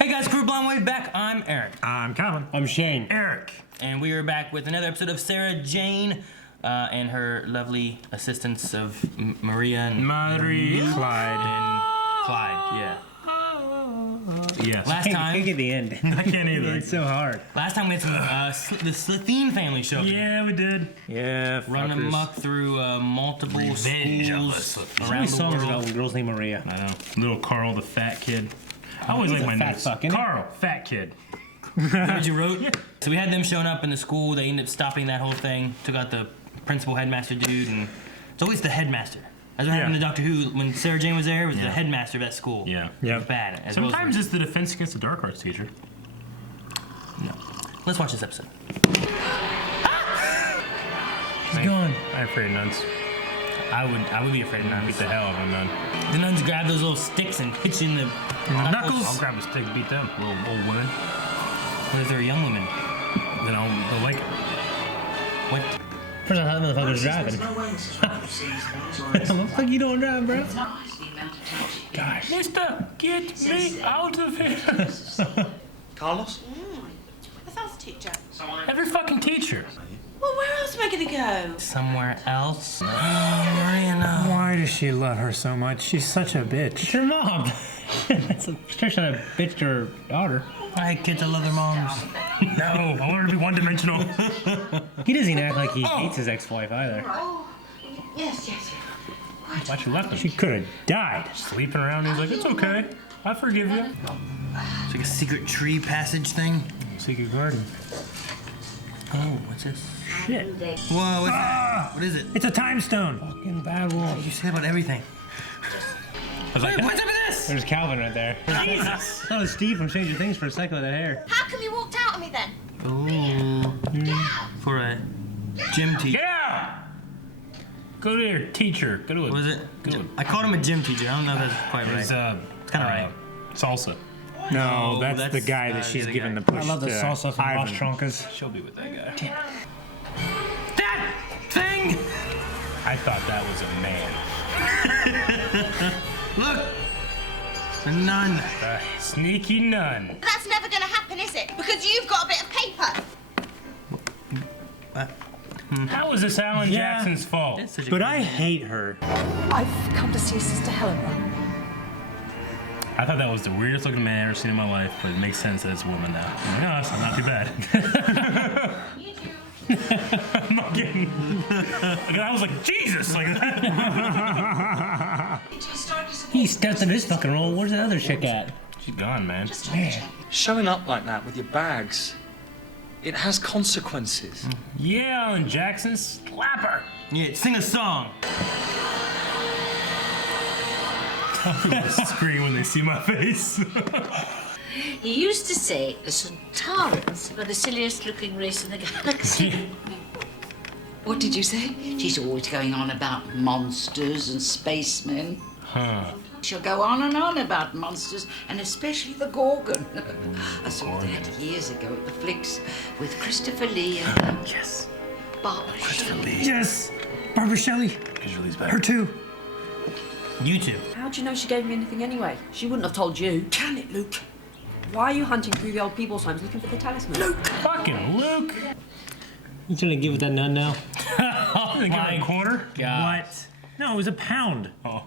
Hey guys, Crew Blonde Wave back. I'm Eric. I'm Calvin. I'm Shane. Eric. And we are back with another episode of Sarah Jane and her lovely assistants of Maria and Clyde. yeah. Yes. Last I time, can't get the end. I can't either. It's so hard. last time we had some the Slitheen family show. Yeah, we did. Yeah, Running fuckers. amok through multiple Revenge of schools the How many around the songs world. about girls named Maria? I know. Little Carl, the fat kid. I always He's like a my fat names. fuck, isn't he? Carl, fat kid. Is that what you wrote? Yeah. So we had them showing up in the school. They ended up stopping that whole thing. Took out the principal headmaster dude, and it's always the headmaster. That's what happened to Doctor Who when Sarah Jane was there. It was the headmaster of that school. Yeah. It was bad. As well as Sometimes it's the defense against the dark arts teacher. no. Let's watch this episode. He's gone. I'm afraid of nuns. I would be afraid of nuns. Beat the hell out of a nun. The nuns grab those little sticks and hit you in the Knuckles. I'll grab a stick and beat them, little old women. What if they're young women? Then they'll like it. What? First, I thought the motherfucker's driving. Looks like you don't drive, bro. Gosh. Mister, get me out of here. Carlos? The science teacher. Every fucking teacher. Well, where else am I going to go? Somewhere else? Oh, Maria, no. Why does she love her so much? She's such a bitch. It's her mom. That's a Trish trying to bitch to her daughter. I hate kids that love their moms. No, I want her to be one-dimensional. He doesn't act like he hates his ex-wife either. Oh, yes. Watch your left. She could have died. Sleeping around, he's like, it's okay. I forgive you. It's like a secret tree passage thing. Secret garden. Oh, what's this? Shit. Whoa, what's that? What is it? It's a time stone. Fucking bad wolf. You say about everything. I was like, Wait, what's up with this? There's Calvin right there. Jesus. That was Steve from Stranger Things for a second with that hair. How come you walked out on me then? Ooh. For a gym teacher. Yeah! Go to your teacher. Go to it. What is it? Go I called him a gym teacher. I don't know if that's quite right. It's It's kind of right. Salsa. No, Oh, that's the that's, guy that the she's other giving guy. the push I love the to salsa from Los Ivan. Troncas. She'll be with that guy. That thing! I thought that was a man. Look! A nun. Sneaky nun. That's never going to happen, is it? Because you've got a bit of paper. How is this Alan Yeah. Jackson's fault? That's such a But good I name. hate her. I've come to see Sister Helena. I thought that was the weirdest looking man I've ever seen in my life, but it makes sense that it's a woman now. No, it's not too bad. I'm not kidding. Like, I was like, Jesus! Like that. He stepped in his fucking role. Where's that other chick at? She's gone, man. Man. Showing up like that with your bags, it has consequences. Yeah, Alan Jackson, slap her. Yeah, sing a song. People scream when they see my face. He used to say the Centaurans were the silliest looking race in the galaxy. What did you say? She's always going on about monsters and spacemen. Huh. She'll go on and on about monsters, and especially the Gorgon. I saw that years ago at the Flicks with Christopher Lee and Yes. Barbara Shelley. Yes! Barbara Shelley. Visually's better. Her too. You two. How'd you know she gave me anything anyway? She wouldn't have told you. Can it, Luke? Why are you hunting through the old people's homes looking for the talisman? Luke! Fucking Luke. You trying to give it that nun now? Oh They give her a quarter? God. What? No, it was a pound. Oh.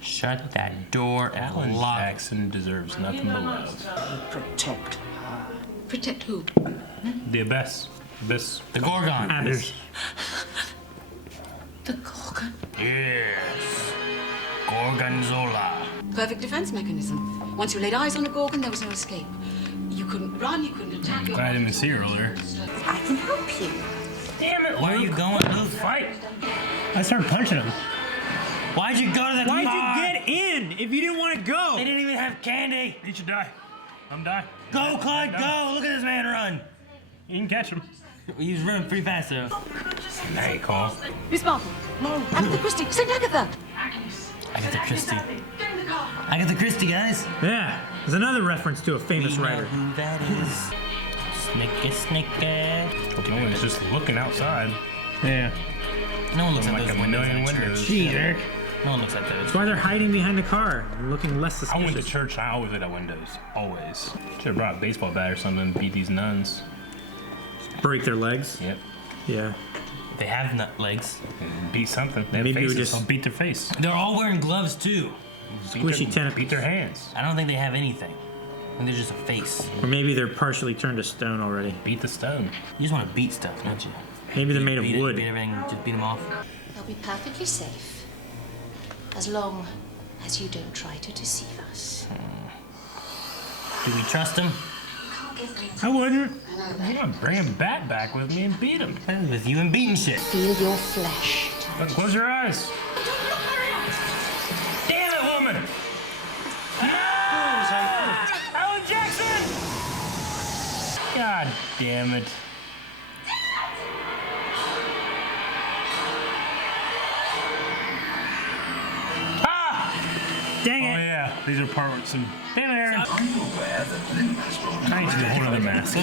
Shut that door Alan and lock it. Jackson deserves nothing but love. Protect her. Protect who? The Abyss. Abyss. The Gorgon. Abyss. The Gorgon. Yes. Gorgonzola. Perfect defense mechanism. Once you laid eyes on a Gorgon, there was no escape. You couldn't run, you couldn't attack. Glad I didn't see her earlier. I can help you. Damn it, Why are you going, Luke? Fight! I started punching him. Why'd you go to the Why'd car? you get in if you didn't want to go? They didn't even have candy. You should die. I'm dying. Go, Clyde, go. Look at this man run. You can catch him. He was running pretty fast, though. Hey, Cole. Miss Marple. Agatha Christie. St. Agatha. Agatha Christie. Agatha Christie, guys. Yeah, there's another reference to a famous We know writer. who that is. Snicker. No one's just looking outside. Yeah. No one looks at Like those a windows in million a church. windows. Jeez, Eric. No one looks at those. That's why they're hiding behind the car and looking less I went to suspicious. church. I always look at windows. Always. Should have brought a baseball bat or something. Beat these nuns. Break their legs. Yep. Yeah. They have nut legs. Beat something. They have Maybe we faces, just- so beat their face. They're all wearing gloves too. Squishy tentacles. Beat their hands. I don't think they have anything. I think they're just a face. Or maybe they're partially turned to stone already. Beat the stone. You just want to beat stuff, don't you? Maybe they're made of Beat it, wood. beat everything, just beat them off. They'll be perfectly safe. As long as you don't try to deceive us. Do we trust them? I wouldn't. I'm gonna bring a bat back with me and beat him. With you and beating shit. Feel your flesh. Look, close your eyes. Damn it, woman! Alan Jackson! God damn it. Dang Oh it. yeah, these are parts and damn it, Aaron. I need to do a whole other mask.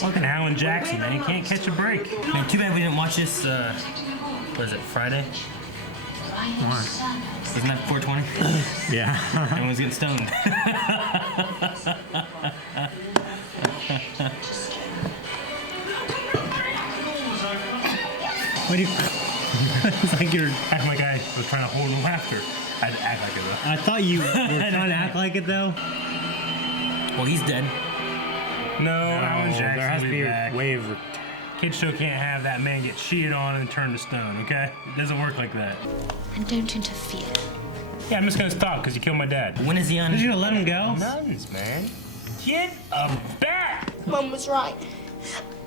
Fucking Alan Jackson, man, he can't catch a break. Man, too bad we didn't watch this, what is it, Friday? Why? Isn't that 420? Yeah. Everyone's getting stoned. What do you? It's like you're. Acting like I was trying to hold laughter. I had to act like it though. I thought you were trying to act like it though. Well, he's dead. No, Alan Jackson there has to will be back. a way of. Kid show can't have that man get cheated on and turned to stone, okay? It doesn't work like that. And don't interfere. Yeah, I'm just gonna stop because you killed my dad. When is he on? Did you let him go? Nuns, man. Get a bat! Mum was right.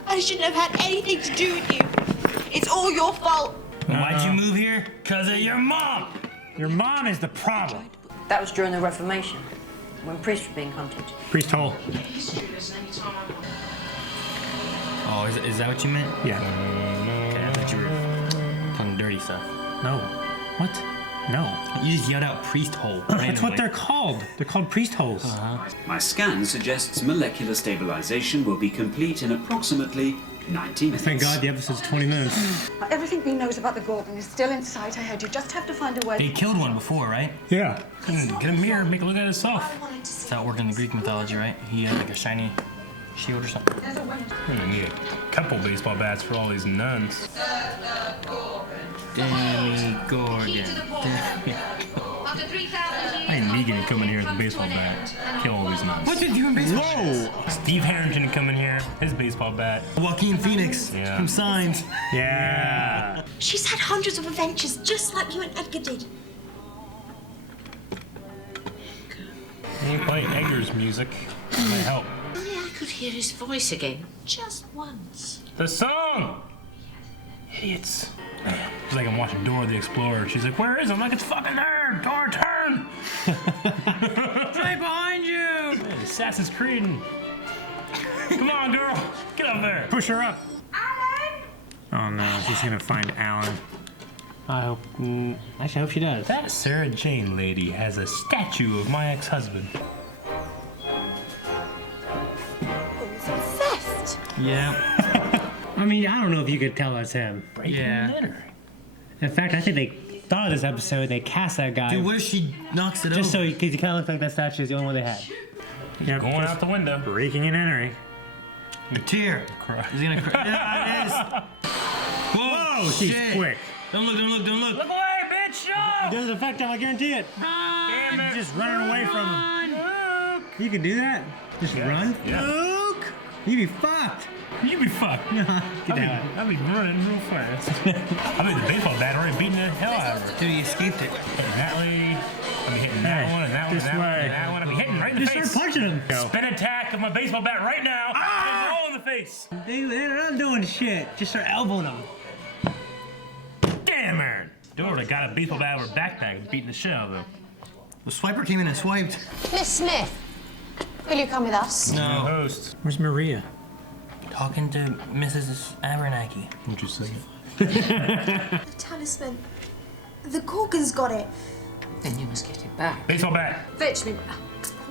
I shouldn't have had anything to do with you. It's all your fault. Why'd you move here? Cause of your mom! Your mom is the problem. That was during the Reformation, when priests were being hunted. Priest hole. Oh, is that what you meant? Yeah. Okay, I thought you were talking dirty stuff. No. What? No. You just yelled out priest hole. That's what randomly. they're called. They're called priest holes. My scan suggests molecular stabilization will be complete in approximately 90 minutes. Thank God the episode's 20 minutes. Everything he knows about the Gorgon is still inside her head. You just have to find a way. They killed one before, right? Yeah. Get a mirror, make a look at himself. That's how it worked in the Greek mythology, right? He had like a shiny shield or something. I'm gonna need a couple baseball bats for all these nuns. Danny Gorgon. After 3,000 I need Negan to come in here with a baseball bat, kill all these nuns. What did you in baseball? Whoa. Steve Harrington to come in here, his baseball bat. Joaquin Phoenix Yeah. from Signs. Yeah. She's had hundreds of adventures, just like you and Edgar did. You play Edgar's music. That might help. Only I could hear his voice again, just once. The song! Idiots. It's like I'm watching Dora the Explorer. She's like, where is it? I'm like, it's fucking there! Dora, turn! It's right behind you! Man, Assassin's Creed. Come on, girl. Get up there. Push her up. Oh no, she's gonna find Alan. I hope. Actually, I hope she does. That Sarah Jane lady has a statue of my ex-husband. Who's obsessed? Yeah. I mean, I don't know if you could tell that's him. Breaking Yeah. and enter. In fact, I think they thought of this episode. They cast that guy Dude, what if she knocks it just so over? because he kind of looked like that statue is the only one they had. Yep, Going just out the window. breaking and entering. A tear. Cry. He's gonna cry. Yeah, it is. Whoa, She's shit. quick. Don't look, don't look, don't look. Look away, bitch! It No! doesn't affect him, I guarantee it. Damn it! Just running away from him. Look! You can do that? Just run? Yeah. Luke! You'd be fucked. You be fucked. Get down. I'll be running real fast. I mean, the baseball bat already beating the hell out of her. Dude, he escaped it. Hitting that way. I'll be hitting that Hey, one and that one and this that one way. and that one. I'll be hitting right in the Just face. start punching him. Spin attack of my baseball bat right now. And roll in the face. They're not doing shit. Just start elbowing him. Damn, Aaron. Dora got a baseball bat with her backpack beating the shit out of her. The swiper came in and swiped. Miss Smith, will you come with us? No No. host. Where's Maria? Talking to Mrs. Abernathy. What'd you say? The talisman. The Gorgon's got it. Then you must get it back. Baseball bat. Fetch me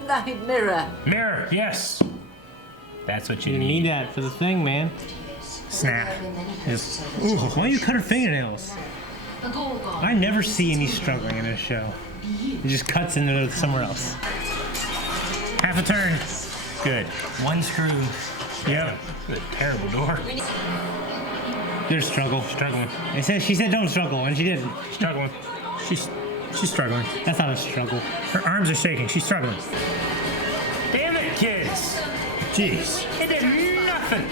that mirror. Mirror, yes. That's what you You need that for the thing, man. Snap. Ooh, why don't you cut her fingernails? A Gorgon. I never see any struggling in this show. It just cuts into somewhere else. Half a turn. Good. One screw. Yep. A terrible door. There's struggle. Struggling. She said don't struggle, and she didn't. Struggling. She's struggling. That's not a struggle. Her arms are shaking. She's struggling. Damn it, kids. Jeez. It did nothing.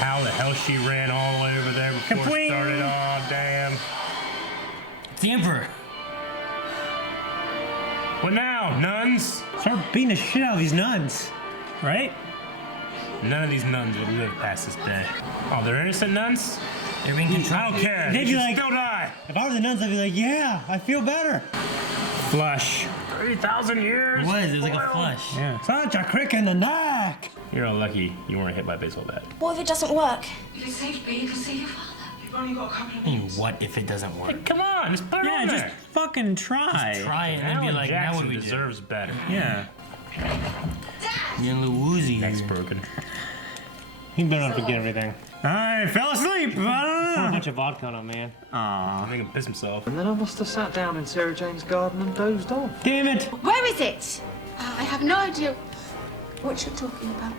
How the hell she ran all the way over there before it started? Oh, damn. It's the Emperor. What now, nuns? Start beating the shit out of these nuns. Right? None of these nuns would live past this day. Oh, they're innocent nuns? They're being controlled. I don't care. They'd They be should like- still die. If I were the nuns, I'd be like, yeah, I feel better. Flush. 3,000 years? It was like a flush. Yeah. Such a crick in the neck. You're all lucky you weren't hit by a baseball bat. What if it doesn't work? If it's safe, B, you can see your father. You've only got a couple of I mean, what if it doesn't work? Hey, come on, just put it Yeah, on just there. fucking try. Try it and then be Alan like, now Jackson what do we do? deserves better. Yeah. You're a little woozy. Neck's here. broken. He better not forget everything. I fell asleep. I Pour a don't know. bunch of vodka on him, man. Aw. I think he'll piss himself. And then I must have sat down in Sarah Jane's garden and dozed off. Damn it. Where is it? I have no idea what you're talking about.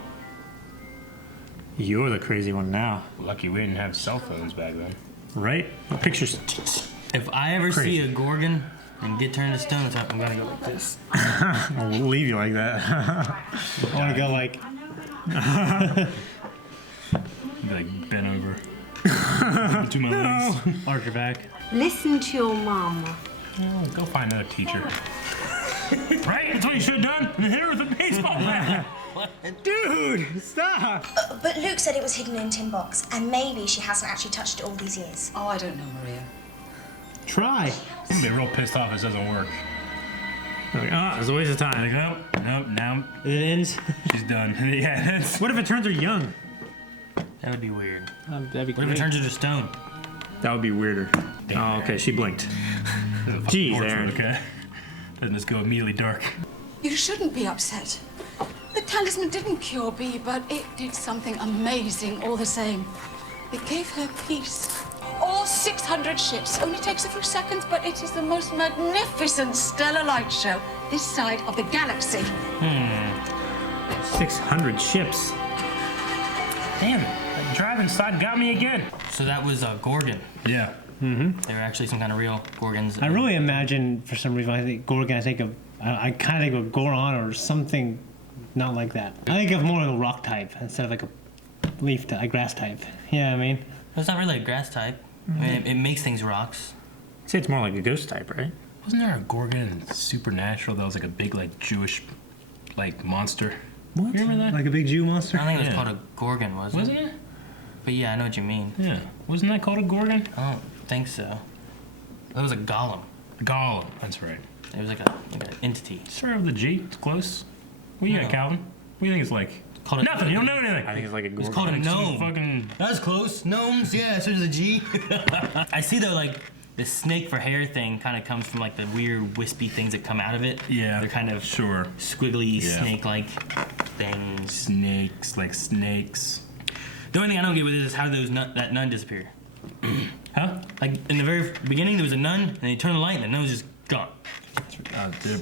You're the crazy one now. Lucky we didn't have cell phones back then. Right? Pictures. If I ever Crazy. see a Gorgon and get turned to stone, I'm gonna go like this. I'll leave you like that. I want to go like, Be like bent over. To my legs. arch your back. Listen to your mum. Oh, go find another teacher. Right? That's what you should have done. And hit her with a baseball bat. Dude, stop. But Luke said it was hidden in a tin box, and maybe she hasn't actually touched it all these years. Oh, I don't know, Maria. Try. I'm gonna be real pissed off if this doesn't work. Like, oh, it's a waste of time. Like, nope, now It ends. she's done. Yeah, that's... What if it turns her young? That would be weird. That'd be What if it great. turns her to stone? That would be weirder. Oh, okay, she blinked. Jeez, Aaron. Okay. Doesn't just go immediately dark. You shouldn't be upset. The talisman didn't cure Bee, but it did something amazing all the same. It gave her peace. All 600 ships. Only takes a few seconds, but it is the most magnificent stellar light show this side of the galaxy. 600 ships. Damn it. That driving side got me again. So that was Gorgon. Yeah. They were actually some kind of real Gorgons. I really imagine, for some reason, I think Gorgon, I kind of think of Goron or something not like that. I think of more like a rock type instead of like a leaf type, a grass type. Yeah, I mean. It's not really a grass type. I mean, it makes things rocks. I'd say it's more like a ghost type, right? Wasn't there a Gorgon in Supernatural that was like a big, like, Jewish, like, monster? What? You remember that? Like a big Jew monster? I don't think it was Yeah. called a Gorgon, was it? Wasn't it? But yeah, I know what you mean. Yeah. Wasn't that called a Gorgon? I don't think so. It was a golem. Golem. That's right. It was like an entity. Start with the G. It's close. What do you got, No. Calvin? What do you think it's like? Called it- Nothing. You don't know anything. I think it's like a It's Gorgon. called a Like some gnome. Fucking... That's close. Gnomes, yeah, so does a G. I see though, like, the snake for hair thing kind of comes from like the weird wispy things that come out of it. Yeah. They're kind of Sure. squiggly Yeah. snake-like things. Snakes, like snakes. The only thing I don't get with it is how that nun disappeared. Huh? Like in the very beginning, there was a nun, and they turn the light, and the nun's just gone.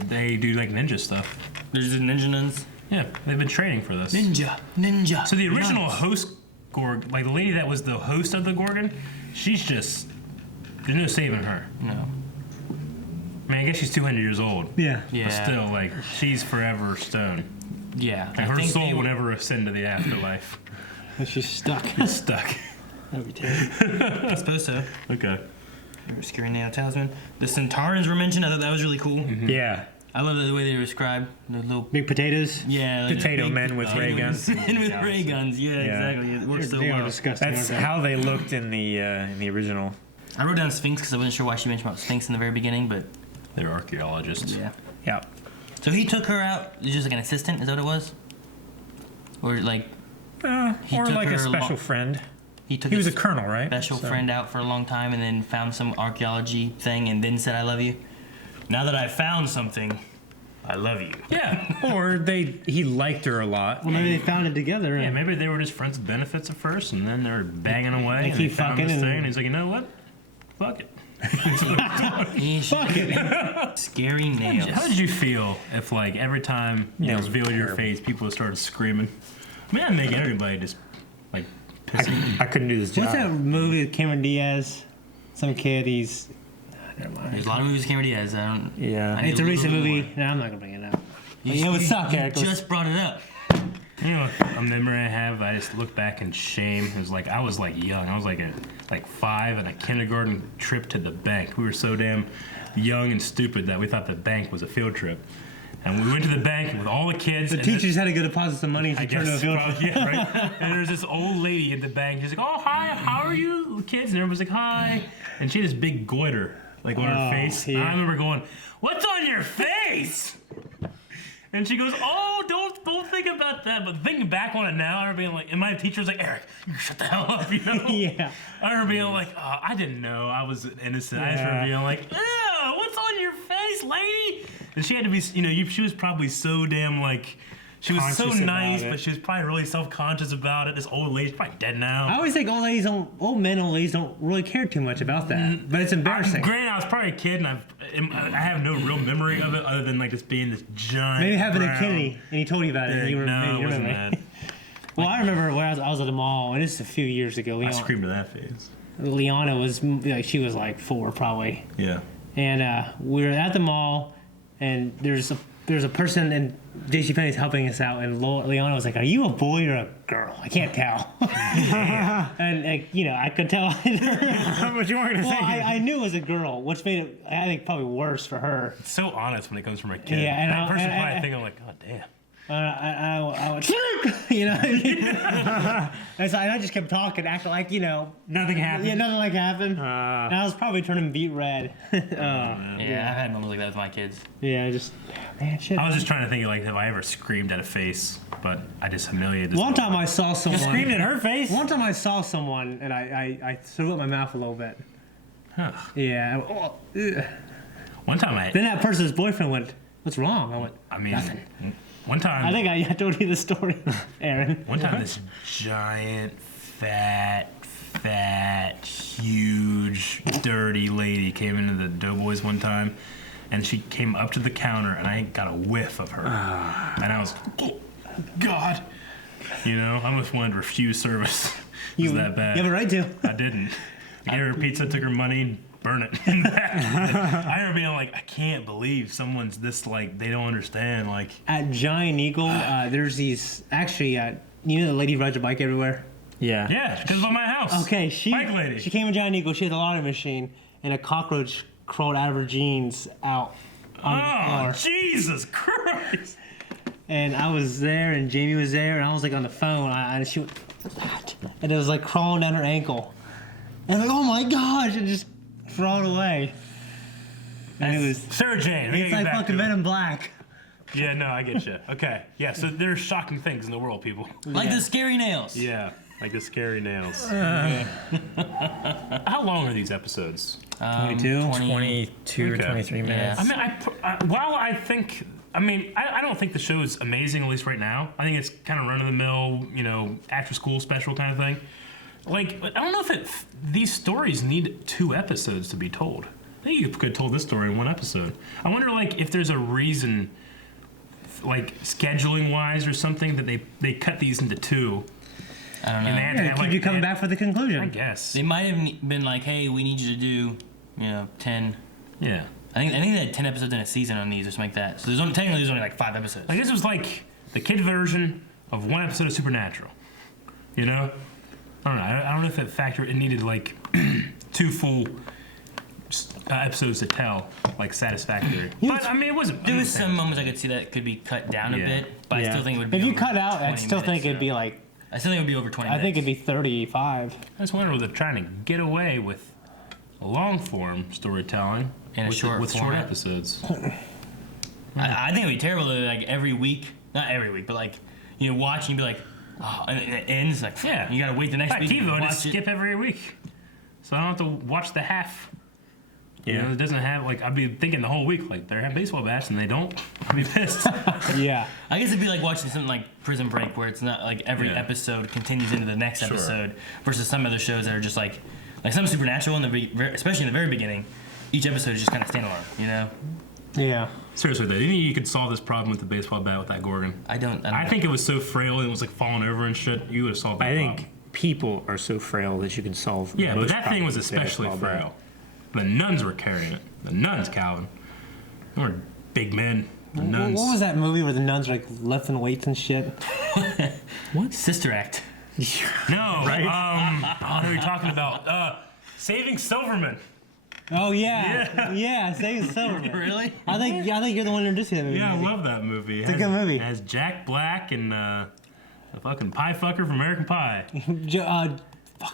They do like ninja stuff. There's the ninja nuns. Yeah, they've been training for this. Ninja. So the original nuns. host Gorgon, like the lady that was the host of the Gorgon, she's just, there's no saving her. No. I mean, I guess she's 200 years old. Yeah. Yeah. But still, like, she's forever stone. Yeah. And her soul will never ascend to the afterlife. It's just stuck. It's stuck. That'd be terrible. I suppose so. Okay. Obscure nail talisman. The Centaurans were mentioned. I thought that was really cool. Yeah. I love the way they were described. The little Big potatoes. yeah, like Potato big men with ray guns. Men with ray guns. Yeah, exactly. It works so They are well. disgusting. That's aren't they? how they looked in the original. I wrote down Sphinx because I wasn't sure why she mentioned about Sphinx in the very beginning, but They're archaeologists. yeah. Yeah. So he took her out just like an assistant. Is that what it was? Or like He Or took like a her special lo- friend. he took He was a his colonel, right? special So- friend out for a long time, and then found some archaeology thing, and then said, "I love you." Now that I've found something, I love you. Yeah. Or he liked her a lot. Well, maybe they found it together. Yeah, maybe they were just friends with benefits at first, and then they were banging away. They and keep they found fucking this and- thing, and he's like, you know what? Fuck it. Fuck it. Scary nails. How did you feel if, like, every time you revealed your face, people started screaming? I mean, that'd make everybody just, like, pissing. I couldn't do this job. What's that movie with Cameron Diaz? Some kid, he's... Never mind. There's a lot of movies with Cameron Diaz. I don't. Yeah. I need It's a little recent bit movie. more. No, I'm not gonna bring it up. You, It would suck, you Eric. just brought it up. You know, a memory I have, I just look back in shame. It was like, I was like young. I was like 5 on a kindergarten trip to the bank. We were so damn young and stupid that we thought the bank was a field trip. And we went to the bank with all the kids. The teachers had to go deposit some money to turn to a field probably, yeah, right? And there's this old lady at the bank. She's like, oh, hi, how are you, kids? And everyone's like, hi. And she had this big goiter, like, on her face. Yeah. And I remember going, what's on your face? And she goes, oh, don't think about that. But thinking back on it now, I remember being like, and my teacher was like, Eric, you shut the hell up, you know? Yeah. I remember being like, oh, I didn't know. I was innocent. I just remember being like, ew, what's on your face, lady? And she had to be, you know, she was probably so damn, like, she was so Conscious nice, about it. but she was probably really self-conscious about it. This old lady's probably dead now. I always think old men, old ladies don't really care too much about that. But it's embarrassing. Granted, I was probably a kid, and I have no real memory of it other than, like, just being this giant Maybe having a brown kid and he told you about it. And you were, no, maybe it you wasn't remember. that. Well, I remember when I was at the mall, and this is a few years ago. I screamed at that face. Liana was like, she was like 4 probably. Yeah. And we were at the mall, and there's a person in JCPenney's helping us out, and Liana was like, "Are you a boy or a girl? I can't tell." And like, you know, I could tell. But you weren't gonna Well, say I knew it was a girl, which made it, I think, probably worse for her. It's so honest when it comes from a kid. Yeah, and that person I probably thinking, like, God damn. I went, you know, and so I just kept talking, acting like, you know, nothing happened. Yeah, nothing like happened. And I was probably turning beet red. Yeah, I've had moments like that with my kids. Yeah, man, shit. I was just trying to think, like, have I ever screamed at a face, but I just humiliated this One time I saw someone. Screamed at her face? One time I saw someone, and I threw up my mouth a little bit. Huh. Yeah. Ugh. One time Then that person's boyfriend went, "What's wrong?" I went, "Nothing." One time. I think I told you the story, Aaron. One time, this giant, fat, huge, dirty lady came into the Doughboys one time, and she came up to the counter, and I got a whiff of her, and I was, oh, God, you know, I almost wanted to refuse service. It was that bad. You have a right to. I didn't. I gave her pizza, took her money, burn it in the back. I remember being like, I can't believe someone's this, like, they don't understand, like. At Giant Eagle, there's these, actually, you know the lady who rides a bike everywhere? Yeah. Yeah, because of my house. Okay, Bike lady. She came in Giant Eagle, she had the lottery machine, and a cockroach crawled out of her jeans out on the floor. Jesus Christ. And I was there, and Jamie was there, and I was like on the phone, and she went, and it was like crawling down her ankle. And like, oh my gosh, and just crawled away. And it was Sarah Jane. It's like fucking Men in Black. Yeah, no, I get you. Okay, yeah. So there's shocking things in the world, people. Like the scary nails. Yeah, like the scary nails. How long are these episodes? 22? 22 or 23 minutes. I mean, while I think, I don't think the show is amazing, at least right now. I think it's kind of run-of-the-mill, you know, after-school special kind of thing. Like, I don't know if these stories need 2 episodes to be told. I think you could have told this story in 1 episode. I wonder, like, if there's a reason, like, scheduling-wise or something, that they cut these into 2. I don't know. And they had to keep you coming back for the conclusion. I guess. They might have been like, hey, we need you to do, 10. Yeah. I think they had 10 episodes in a season on these or something like that. So technically there's only like 5 episodes. Like, this was like the kid version of 1 episode of Supernatural. You know? I don't know. I don't know if it needed like 2 full episodes to tell, like, satisfactory. But I mean, it wasn't. There was some moments I could see that could be cut down a bit, but I still think it would be. If you over cut out, I 20 still think minutes, it'd be like. I still think it would be over 20 I minutes. think it'd be 35. I just wonder if they're trying to get away with long form storytelling In a with short short format. episodes. I think it'd be terrible to, like, every week, not every week, but like, watch and you'd be like, oh, and it ends, like, Yeah. you gotta wait the next Like week. TiVo, to just watch it. skip every week, so I don't have to watch the half You know, it doesn't have like I'd be thinking the whole week like they have baseball bats and they don't. I'd be pissed. Yeah. I guess it'd be like watching something like Prison Break, where it's not like every episode continues into the next episode, versus some other shows that are just like some Supernatural, especially in the very beginning. Each episode is just kind of standalone, you know? Yeah. Seriously, though, do you think you could solve this problem with the baseball bat with that Gorgon? I don't I think it was so frail and it was like falling over and shit. You would have solved that problem. People are so frail that you can solve. Yeah, but most that thing was problems with especially baseball bat. frail. The nuns were carrying it. The nuns, Calvin. They were big men. The nuns. What was that movie where the nuns like lifting weights and shit? What? Sister Act. No, Right? what are you talking about? Saving Silverman. Oh yeah, Saving Silverman. Really? I think you're the one who introduced me to that movie. Yeah, I love that movie. It's a good movie. It has Jack Black and the fucking pie fucker from American Pie.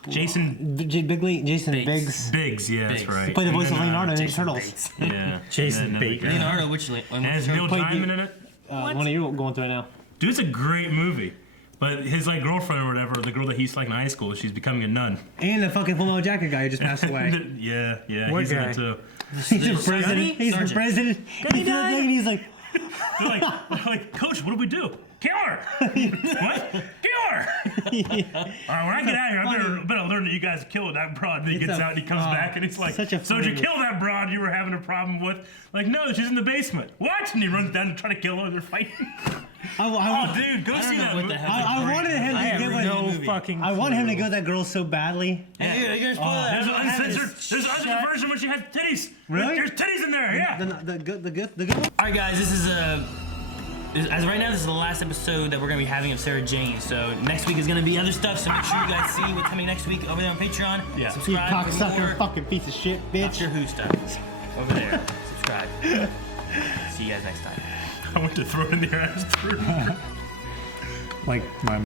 Jason Biggs. Biggs, yeah, that's right. He played the voice of Leonardo in Ninja Turtles. Bates. Yeah, Jason Bates. Leonardo, which has Neil Diamond in it. One of you going through it now. Dude, it's a great movie. But his like girlfriend or whatever, the girl that he's like in high school, she's becoming a nun. And the fucking Full Metal Jacket guy who just passed away. yeah, What he's in guy? it too. He's the president. He's the president. He's like, They're like, Coach, what do we do? Kill her! What? Kill her! All right, when I get out of here, I better learn that you guys killed that broad. And he gets out and he comes back and he's like, so did you kill that broad you were having a problem with? Like, no, she's in the basement. What? And he runs down to try to kill her. They're fighting. Dude, go see that movie. I wanted him to give I wanted him to go that girl so badly. There's an uncensored version where she has titties. Really? There's titties in there, yeah. The good one? All right, guys, this is as of right now, this is the last episode that we're going to be having of Sarah Jane. So next week is going to be other stuff, so make sure you guys see what's coming next week over there on Patreon. Yeah. You Subscribe for more cocksucker, fucking piece of shit, bitch. Doctor Who stuff over there. Subscribe. See you guys next time. I want to throw it in the ass too. Like my